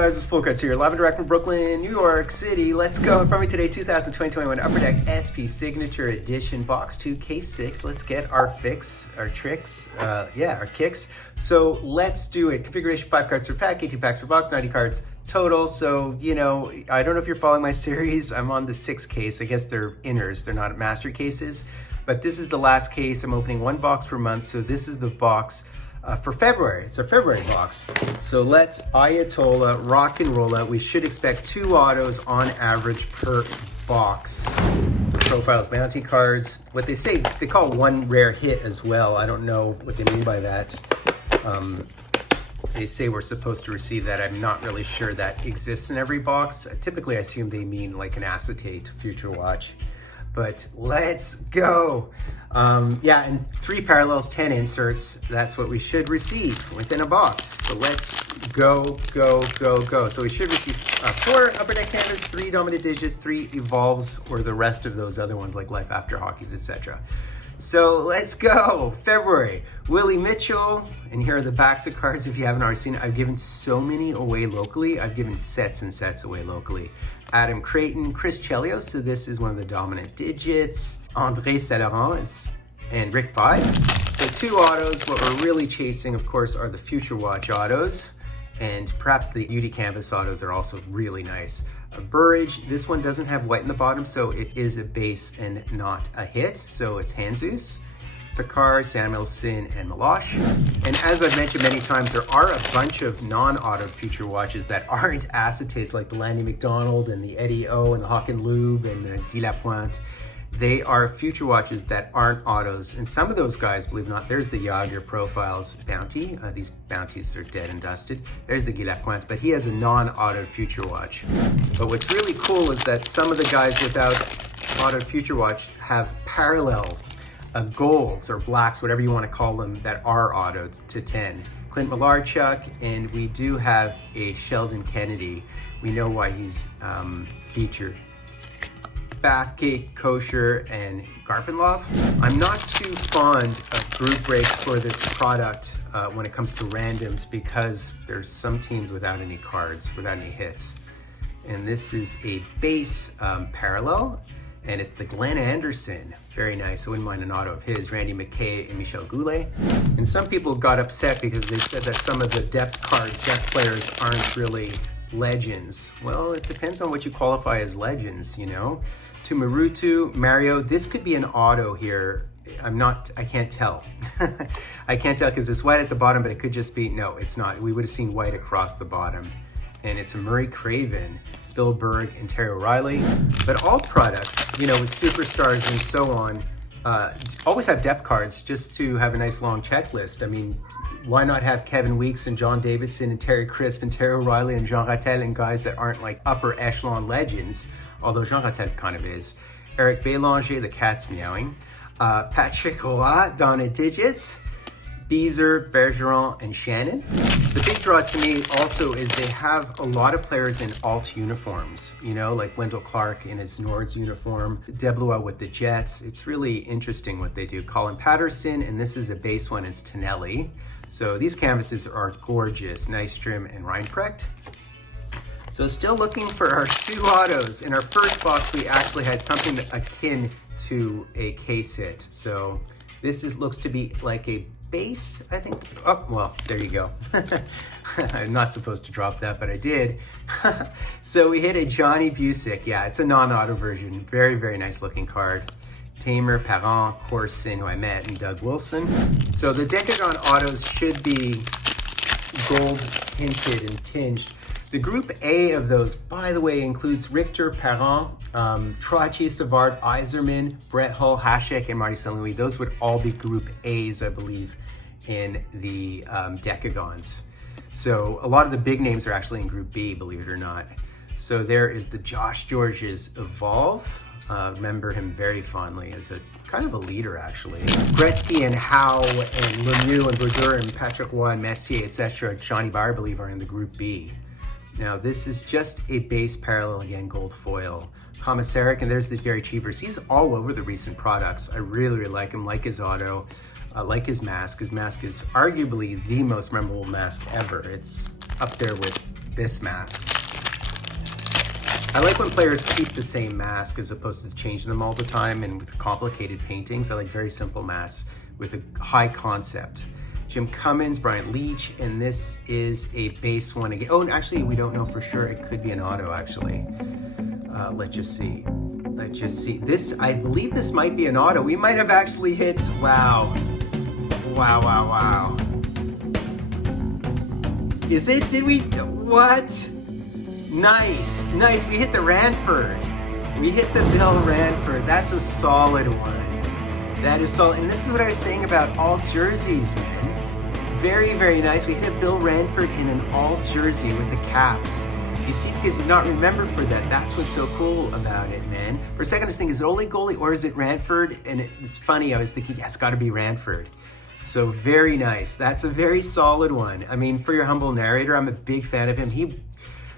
guys, it's Fultoncards here, live and direct from Brooklyn, New York City. Let's go. In front of me today, 2020-21 Upper Deck SP Signature Edition, Box 2, Case 6. Let's get our fix, our tricks, our kicks. So let's do it. Configuration, 5 cards per pack, 18 packs per box, 90 cards total. So, you know, I don't know if you're following my series. I'm on the 6th case. I guess they're inners. They're not master cases. But this is the last case. I'm opening 1 box per month. So this is the box for February. It's a February box. So let's Ayatollah rock and roll out. We should expect 2 autos on average per box. Profiles, bounty cards. What they say, they call 1 rare hit as well. I don't know what they mean by that. They say we're supposed to receive that. I'm not really sure that exists in every box. Typically, I assume they mean like an acetate future watch. But let's go. And 3 parallels, 10 inserts. That's what we should receive within a box. So let's go. So we should receive 4 upper deck canvas, 3 dominant digits, 3 evolves, or the rest of those other ones like Life After Hockey's, etc. So let's go. February, Willie Mitchell. And here are the backs of cards if you haven't already seen it. I've given so many away locally. I've given sets and sets away locally. Adam Creighton, Chris Chelios, so this is one of the dominant digits. André Saint-Laurent and Rick Vide. So 2 autos. What we're really chasing, of course, are the Future Watch autos. And perhaps the Beauty Canvas autos are also really nice. Burridge, this one doesn't have white in the bottom, so it is a base and not a hit. So it's Hanzus, Picard, Samuelson, and Meloche. And as I've mentioned many times, there are a bunch of non-auto Future Watches that aren't acetates, like the Landy McDonald and the Eddie O and the Hawk and Lube and the Guy Lapointe. They are Future Watches that aren't autos. And some of those guys, believe it or not, there's the Jaeger Profiles Bounty. These bounties are dead and dusted. There's the Guy Lapointe, but he has a non-auto Future Watch. But what's really cool is that some of the guys without auto Future Watch have parallel golds or blacks, whatever you want to call them, that are autoed to 10. Clint Malarchuk, and we do have a Sheldon Kennedy. We know why he's featured. Bathgate, Kosher, and Garpenlov. I'm not too fond of group breaks for this product when it comes to randoms because there's some teams without any cards, without any hits. And this is a base parallel, and it's the Glenn Anderson. Very nice. I wouldn't mind an auto of his. Randy McKay and Michel Goulet. And some people got upset because they said that some of the depth players aren't really legends. Well, it depends on what you qualify as legends, you know. To Marutu, Mario, this could be an auto here. I can't tell. I can't tell because it's white at the bottom, but it could just be, no, it's not. We would have seen white across the bottom. And it's a Murray Craven, Bill Berg, and Terry O'Reilly. But all products, you know, with superstars and so on, always have depth cards just to have a nice long checklist. I mean, why not have Kevin Weeks and John Davidson and Terry Crisp and Terry O'Reilly and Jean Rattel and guys that aren't like upper echelon legends, although Jean Rattel kind of is. Eric Bélanger, the cat's meowing. Patrick Roy, Donna Digits. Beezer, Bergeron, and Shannon. The big draw to me also is they have a lot of players in alt uniforms, you know, like Wendell Clark in his Nords uniform, Deblois with the Jets. It's really interesting what they do. Colin Patterson, and this is a base one, it's Tonelli. So these canvases are gorgeous. Nystrom and Reinprecht. So still looking for our 2 autos. In our first box, we actually had something akin to a case hit. So this looks to be like a base, I think. Oh, well, there you go. I'm not supposed to drop that, but I did. So we hit a Johnny Busick. Yeah, it's a non-auto version. Very, very nice looking card. Tamer, Parent, Corson, who I met, and Doug Wilson. So the Decagon autos should be gold tinted and tinged. The group A of those, by the way, includes Richter, Parent, Trottier, Savard, Iserman, Brett Hull, Hasek, and Marty St-Louis. Those would all be group A's, I believe, in the Decagons. So a lot of the big names are actually in group B, believe it or not. So there is the Josh George's Evolve. Remember him very fondly as a kind of a leader, actually. Gretzky and Howe and Lemieux and Brodeur and Patrick Roy and Messier, etc. Johnny Barr, I believe, are in the group B. Now, this is just a base parallel, again, gold foil. Commissaric, and there's the Gary Cheevers. He's all over the recent products. I really, really like him, like his auto, like his mask. His mask is arguably the most memorable mask ever. It's up there with this mask. I like when players keep the same mask as opposed to changing them all the time, and with complicated paintings, I like very simple masks with a high concept. Jim Cummins, Brian Leach, and this is a base one again. Oh, and actually, we don't know for sure. It could be an auto, actually. Let's just see. Let's just see. This, I believe this might be an auto. We might have actually hit, wow. Wow, wow, wow. Is it? Did we, what? Nice, nice. We hit the Ranford. We hit the Bill Ranford. That's a solid one. That is solid. And this is what I was saying about all jerseys, man. Very, very nice. We hit a Bill Ranford in an all jersey with the caps. You see, because he's not remembered for that. That's what's so cool about it, man. For a second, I was thinking, is it Ole Goalie or is it Ranford? And it's funny, I was thinking, yeah, it's got to be Ranford. So very nice. That's a very solid one. I mean, for your humble narrator, I'm a big fan of him.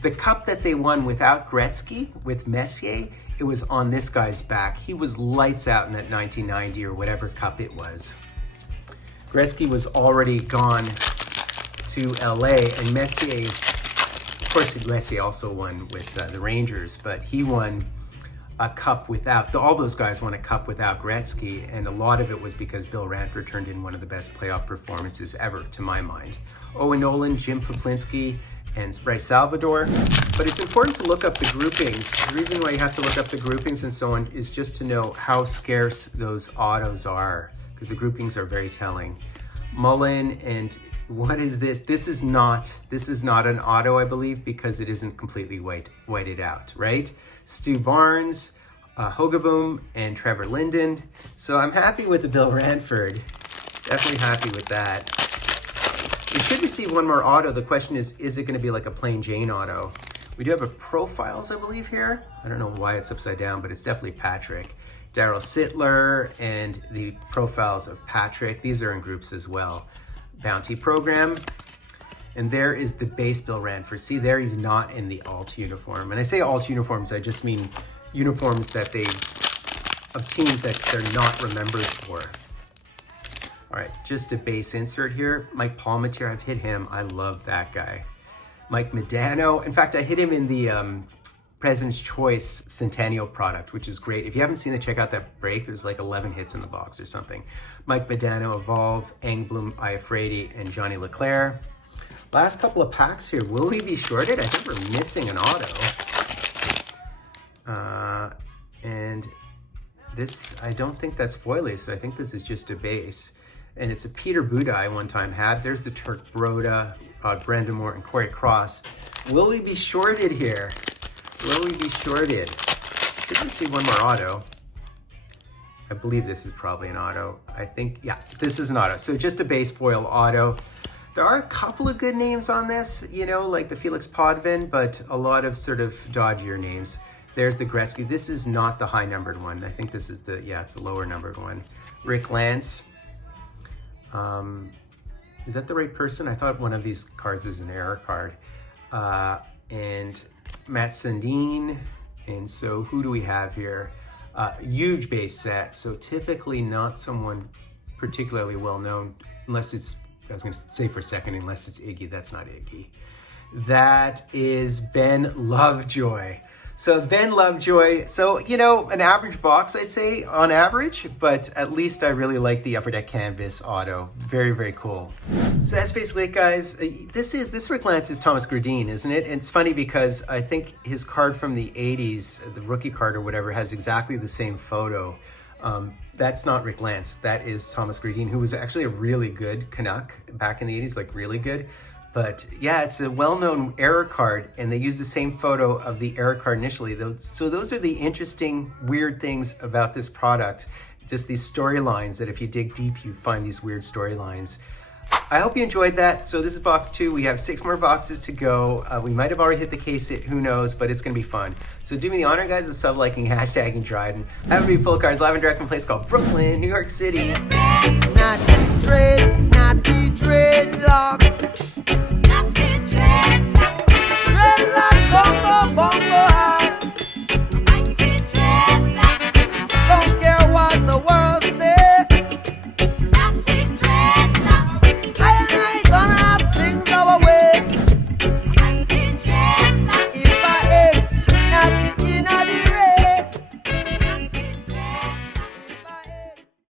The cup that they won without Gretzky, with Messier, it was on this guy's back. He was lights out in that 1990 or whatever cup it was. Gretzky was already gone to LA, and Messier, of course, Messier also won with the Rangers, but he won a cup without, all those guys won a cup without Gretzky, and a lot of it was because Bill Ranford turned in one of the best playoff performances ever, to my mind. Owen Nolan, Jim Poplinski, and Bryce Salvador. But it's important to look up the groupings. The reason why you have to look up the groupings and so on is just to know how scarce those autos are, because the groupings are very telling. Mullen, and what is this? This is not an auto, I believe, because it isn't completely whited out, right? Stu Barnes, Hogaboom, and Trevor Linden. So I'm happy with the Bill Ranford. Definitely happy with that. We should receive one more auto. The question is it going to be like a plain Jane auto? We do have a profiles, I believe, here. I don't know why it's upside down, but it's definitely Patrick. Daryl Sittler and the profiles of Patrick. These are in groups as well. Bounty Program. And there is the base Bill Ranford. See there, he's not in the alt uniform. And I say alt uniforms, I just mean uniforms that of teams that they're not remembered for. All right, just a base insert here. Mike Palmetier, I've hit him. I love that guy. Mike Medano. In fact, I hit him in the President's Choice Centennial product, which is great. If you haven't seen it, check out that break. There's like 11 hits in the box or something. Mike Medano, Evolve, Engblom, Iafredi, and Johnny Leclerc. Last couple of packs here. Will we be shorted? I think we're missing an auto. And this, I don't think that's foily, so I think this is just a base. And it's a Peter Buda I one time had. There's the Turk Broda, Brandon Moore, and Corey Cross. Will we be shorted here? Will we be shorted? Should we see one more auto? I believe this is probably an auto. I think, yeah, this is an auto. So just a base foil auto. There are a couple of good names on this, you know, like the Felix Potvin, but a lot of sort of dodgier names. There's the Gretzky. This is not the high numbered one. I think this is the, yeah, it's the lower numbered one. Rick Lance. Is that the right person? I thought one of these cards is an error card. And Matt Sundin. And so who do we have here? Huge base set. So typically not someone particularly well known, unless it's, I was going to say for a second, unless it's Iggy. That's not Iggy. That is Ben Lovejoy. So Ben Lovejoy, so, you know, an average box, I'd say, on average, but at least I really like the Upper Deck Canvas auto. Very, very cool. So that's basically it, guys. This Rick Lance is Thomas Gradine, isn't it? And it's funny because I think his card from the 80s, the rookie card or whatever, has exactly the same photo. That's not Rick Lance. That is Thomas Gradine, who was actually a really good Canuck back in the 80s, like really good. But yeah, it's a well-known error card, and they use the same photo of the error card initially. So those are the interesting, weird things about this product. Just these storylines that if you dig deep, you find these weird storylines. I hope you enjoyed that. So this is box 2. We have 6 more boxes to go. We might have already hit the case hit, who knows, but it's going to be fun. So do me the honor, guys, of sub-liking, hashtagging Dryden. Have a be Fultoncards live and direct from a place called Brooklyn, New York City. Not the dreadlock. Not the dreadlock. Dreadlock, bongo, bongo.